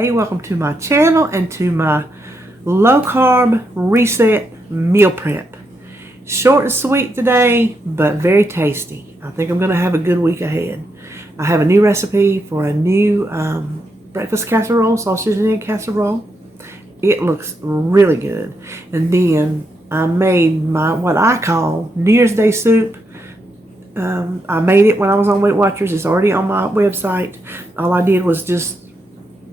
Hey, welcome to my channel and to my low carb reset meal prep. Short and sweet today, but very tasty. I think I'm going to have a good week ahead. I have a new recipe for a new breakfast casserole, sausage and egg casserole. It looks really good. And then I made my what I call New Year's Day soup. I made it when I was on Weight Watchers. It's already on my website. All I did was just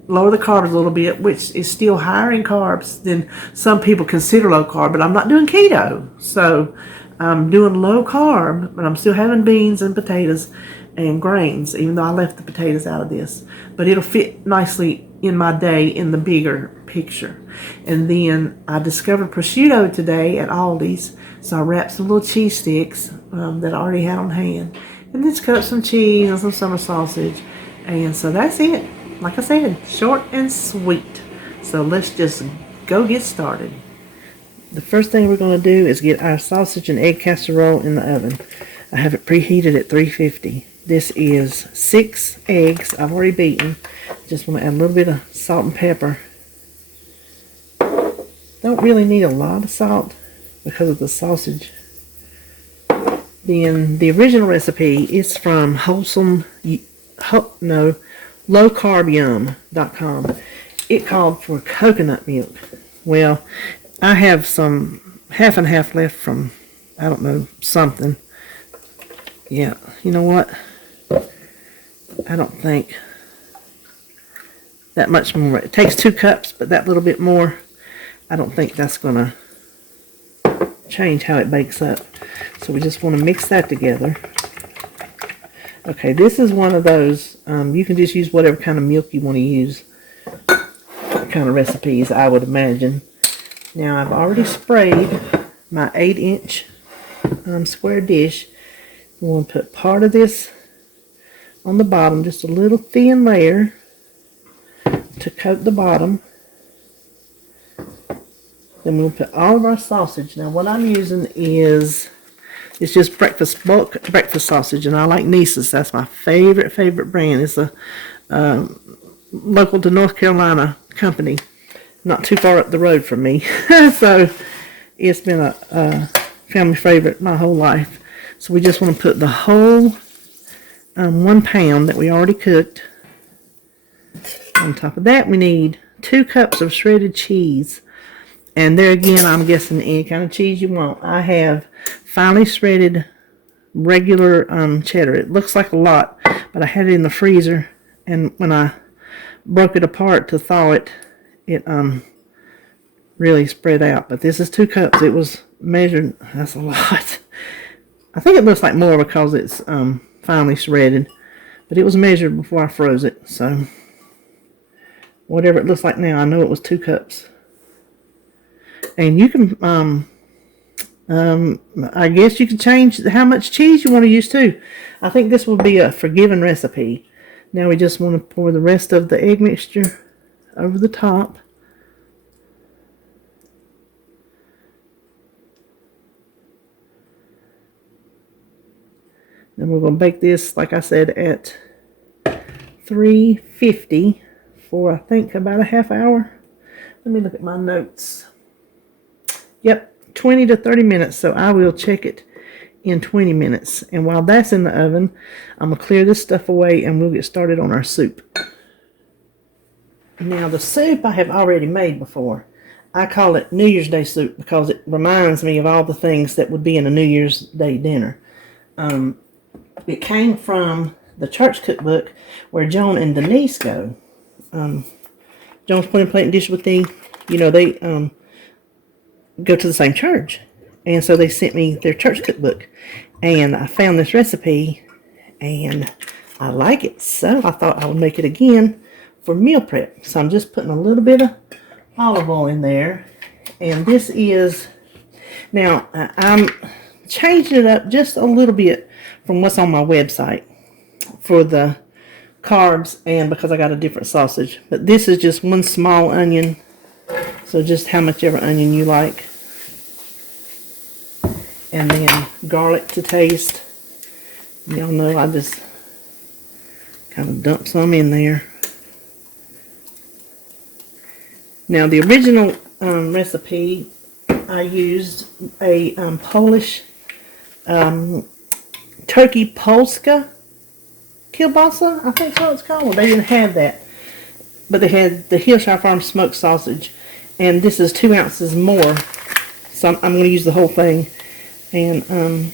lower the carbs a little bit, which is still higher in carbs than some people consider low carb, but I'm not doing keto. So I'm doing low carb, but I'm still having beans and potatoes and grains, even though I left the potatoes out of this. But it'll fit nicely in my day in the bigger picture. And then I discovered prosciutto today at Aldi's, so I wrapped some little cheese sticks that I already had on hand, and just cut up some cheese and some summer sausage. And so that's it. Like I said, short and sweet. So let's just go get started. The first thing we're going to do is get our sausage and egg casserole in the oven. I have it preheated at 350. This is 6 eggs I've already beaten. Just want to add a little bit of salt and pepper. Don't really need a lot of salt because of the sausage. Then the original recipe is from lowcarbyum.com. It called for coconut milk. Well, I have some half and half left from, I don't know, something. Yeah, you know what? I don't think that much more. It takes 2 cups, but that little bit more, I don't think that's going to change how it bakes up. So we just want to mix that together. Okay, this is one of those, you can just use whatever kind of milk you want to use, kind of recipes, I would imagine. Now, I've already sprayed my 8-inch square dish. We want to put part of this on the bottom, just a little thin layer to coat the bottom. Then we'll put all of our sausage. Now, what I'm using is, it's just bulk breakfast sausage, and I like Niece's. That's my favorite brand. It's a local to North Carolina company, not too far up the road from me. So it's been a family favorite my whole life. So we just want to put the whole 1 pound that we already cooked. On top of that, we need 2 cups of shredded cheese. And there again, I'm guessing any kind of cheese you want. I have finely shredded regular cheddar. It looks like a lot, but I had it in the freezer, and when I broke it apart to thaw it, it really spread out. But this is 2 cups. It was measured. That's a lot. I think it looks like more because it's finely shredded, but it was measured before I froze it. So whatever it looks like now, I know it was 2 cups. And you can, I guess you can change how much cheese you want to use too. I think this will be a forgiving recipe. Now we just want to pour the rest of the egg mixture over the top. Then we're going to bake this, like I said, at 350 for, I think, about a half hour. Let me look at my notes. Yep, 20 to 30 minutes, so I will check it in 20 minutes. And while that's in the oven, I'm going to clear this stuff away and we'll get started on our soup. Now, the soup I have already made before. I call it New Year's Day soup because it reminds me of all the things that would be in a New Year's Day dinner. It came from the church cookbook where Joan and Denise go. Joan's putting plate and dish with thee. You know, they go to the same church, and so they sent me their church cookbook, and I found this recipe and I like it, so I thought I would make it again for meal prep. So I'm just putting a little bit of olive oil in there, and this is, now I'm changing it up just a little bit from what's on my website for the carbs and because I got a different sausage, but this is just 1 small onion. So just how much ever onion you like. And then garlic to taste. Y'all know I just kind of dump some in there. Now the original recipe, I used a Polish turkey Polska kielbasa, I think that's what it's called. Well, they didn't have that, but they had the Hillshire Farm smoked sausage, and this is 2 ounces more, so I'm going to use the whole thing. And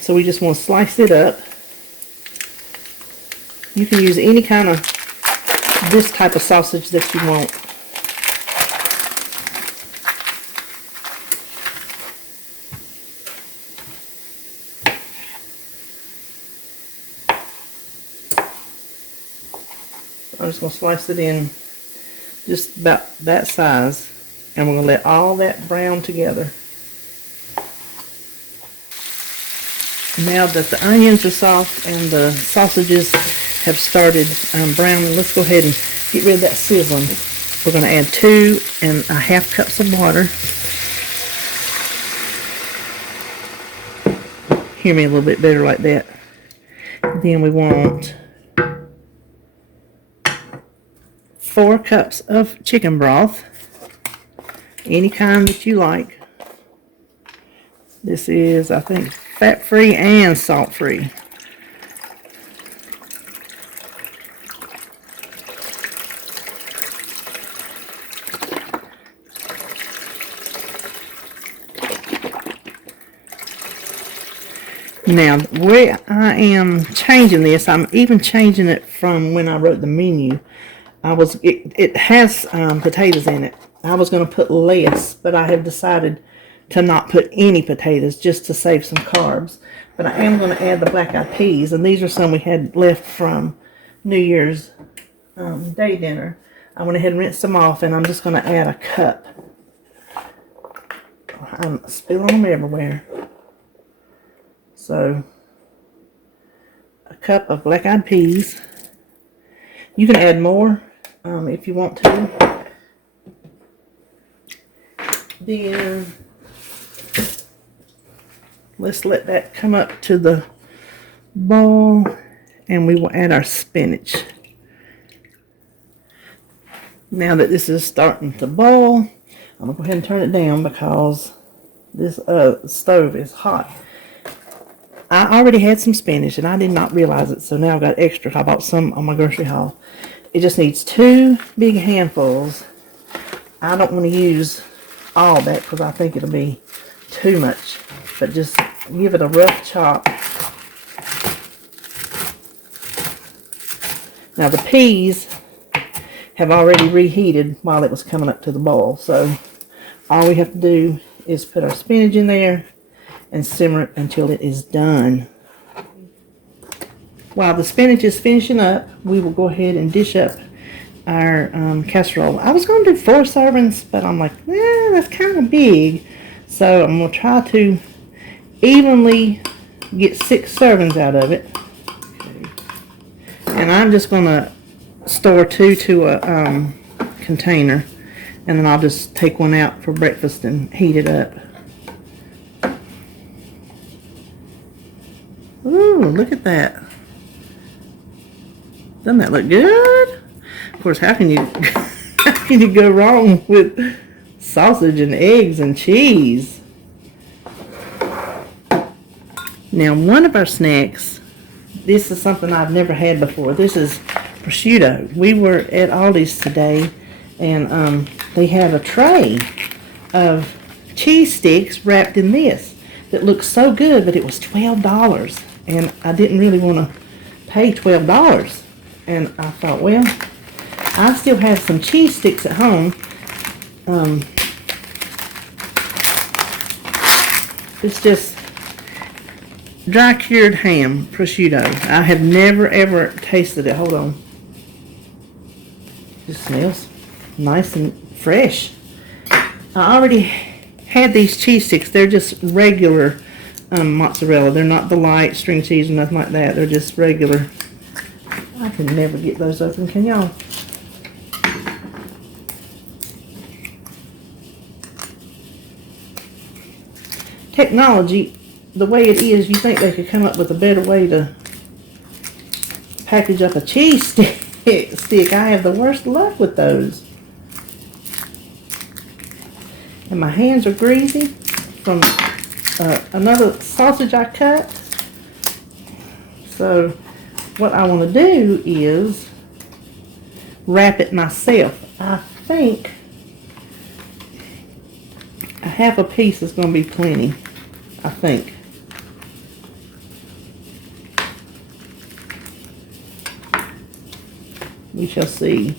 so we just want to slice it up. You can use any kind of this type of sausage that you want. I'm just going to slice it in just about that size, and we're going to let all that brown together. Now that the onions are soft and the sausages have started browning, let's go ahead and get rid of that sizzling. We're going to add 2.5 cups of water. Hear me a little bit better like that. Then we want 4 cups of chicken broth, any kind that you like. This is, I think, fat-free and salt-free. Now, where I am changing this, I'm even changing it from when I wrote the menu. It has potatoes in it. I was going to put less, but I have decided to not put any potatoes just to save some carbs. But I am going to add the black-eyed peas, and these are some we had left from New Year's Day dinner. I went ahead and rinsed them off, and I'm just going to add a cup. I'm spilling them everywhere. So, a cup of black-eyed peas. You can add more if you want to. Then, let's let that come up to the bowl, and we will add our spinach. Now that this is starting to boil, I'm going to go ahead and turn it down because this stove is hot. I already had some spinach, and I did not realize it, so now I've got extra. I bought some on my grocery haul. It just needs 2 big handfuls. I don't want to use all that because I think it'll be too much, but just give it a rough chop. Now the peas have already reheated while it was coming up to the boil, so all we have to do is put our spinach in there and simmer it until it is done. While the spinach is finishing up, we will go ahead and dish up our casserole. I was going to do 4 servings, but I'm like, that's kind of big. So I'm going to try to evenly get 6 servings out of it. Okay. And I'm just going to store 2 to a container, and then I'll just take one out for breakfast and heat it up. Ooh, look at that. Doesn't that look good? Of course, how can you go wrong with sausage and eggs and cheese? Now, one of our snacks, this is something I've never had before. This is prosciutto. We were at Aldi's today, and they have a tray of cheese sticks wrapped in this that looks so good, but it was $12. And I didn't really want to pay $12. And I thought, well, I still have some cheese sticks at home. It's just dry cured ham prosciutto. I have never ever tasted it. Hold on. It smells nice and fresh. I already had these cheese sticks. They're just regular mozzarella. They're not the light string cheese or nothing like that. They're just regular. I can never get those open, can y'all? Technology, the way it is, you think they could come up with a better way to package up a cheese stick. I have the worst luck with those. And my hands are greasy from another sausage I cut. So what I want to do is wrap it myself. I think a half a piece is going to be plenty. I think. We shall see.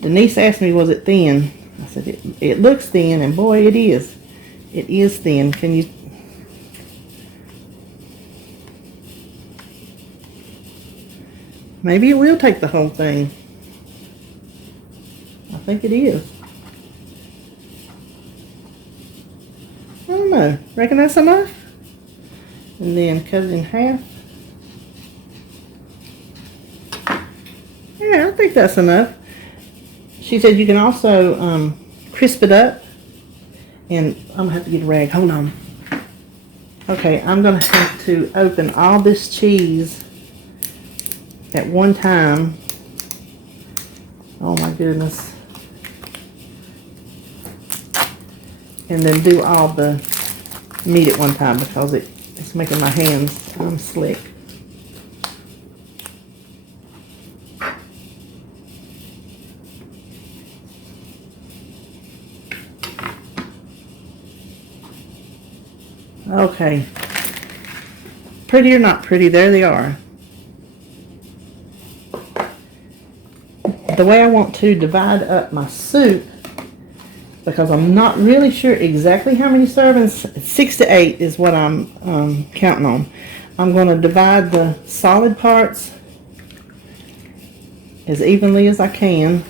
Denise asked me, was it thin? I said, it looks thin, and boy, it is. It is thin. Can you... Maybe it will take the whole thing. I think it is. I don't know. Reckon that's enough? And then cut it in half. Yeah, I think that's enough. She said you can also crisp it up. And I'm going to have to get a rag. Hold on. Okay, I'm going to have to open all this cheese at one time. Oh my goodness. And then do all the meat at one time because it's making my hands slick. Okay. Pretty or not pretty, there they are. The way I want to divide up my soup, because I'm not really sure exactly how many servings, 6 to 8 is what I'm counting on. I'm going to divide the solid parts as evenly as I can.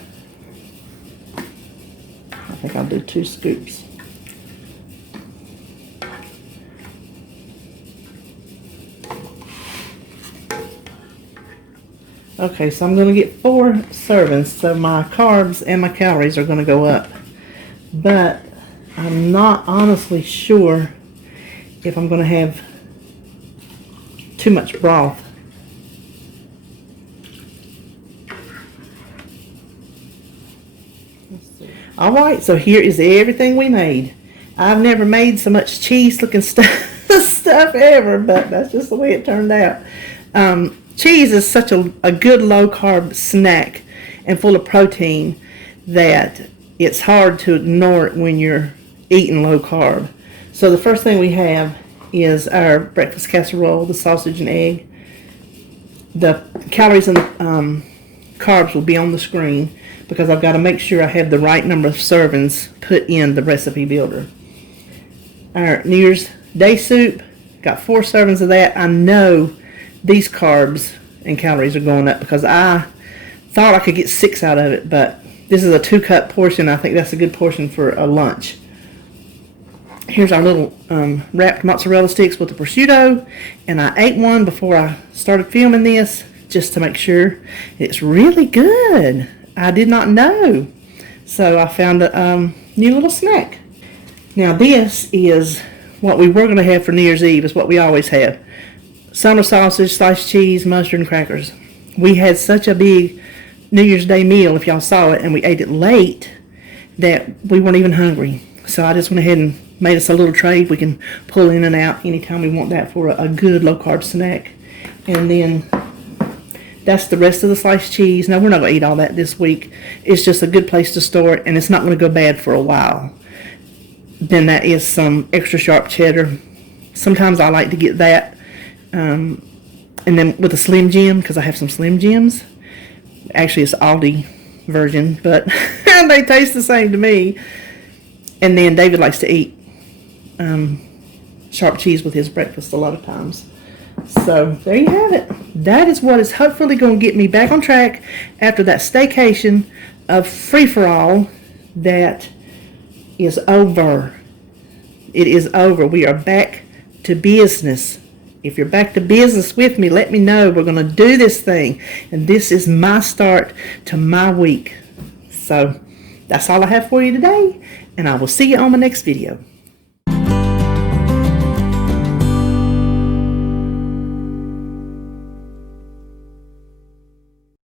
I think I'll do 2 scoops. Okay, so I'm going to get 4 servings, so my carbs and my calories are going to go up. But I'm not honestly sure if I'm going to have too much broth. Alright, so here is everything we made. I've never made so much cheese looking stuff ever, but that's just the way it turned out. Cheese is such a good low carb snack and full of protein that it's hard to ignore it when you're eating low carb. So the first thing we have is our breakfast casserole, the sausage and egg. The calories and the carbs will be on the screen because I've got to make sure I have the right number of servings put in the recipe builder. Our New Year's Day soup, got 4 servings of that. I know these carbs and calories are going up because I thought I could get 6 out of it, but this is a 2-cup portion. I think that's a good portion for a lunch. Here's our little wrapped mozzarella sticks with the prosciutto, and I ate one before I started filming this just to make sure. It's really good. I did not know. So I found a new little snack. Now this is what we were going to have for New Year's Eve, is what we always have. Summer sausage, sliced cheese, mustard, and crackers. We had such a big New Year's Day meal, if y'all saw it, and we ate it late that we weren't even hungry. So I just went ahead and made us a little tray we can pull in and out anytime we want that for a good low-carb snack. And then that's the rest of the sliced cheese. Now, we're not going to eat all that this week. It's just a good place to store it, and it's not going to go bad for a while. Then that is some extra sharp cheddar. Sometimes I like to get that. And then with a Slim Jim, because I have some Slim Jims. Actually, it's Aldi version, but they taste the same to me. And then David likes to eat sharp cheese with his breakfast a lot of times. So there you have it. That is what is hopefully going to get me back on track after that staycation of free-for-all that is over. It is over. We are back to business. If you're back to business with me, let me know. We're going to do this thing. And this is my start to my week. So that's all I have for you today. And I will see you on my next video.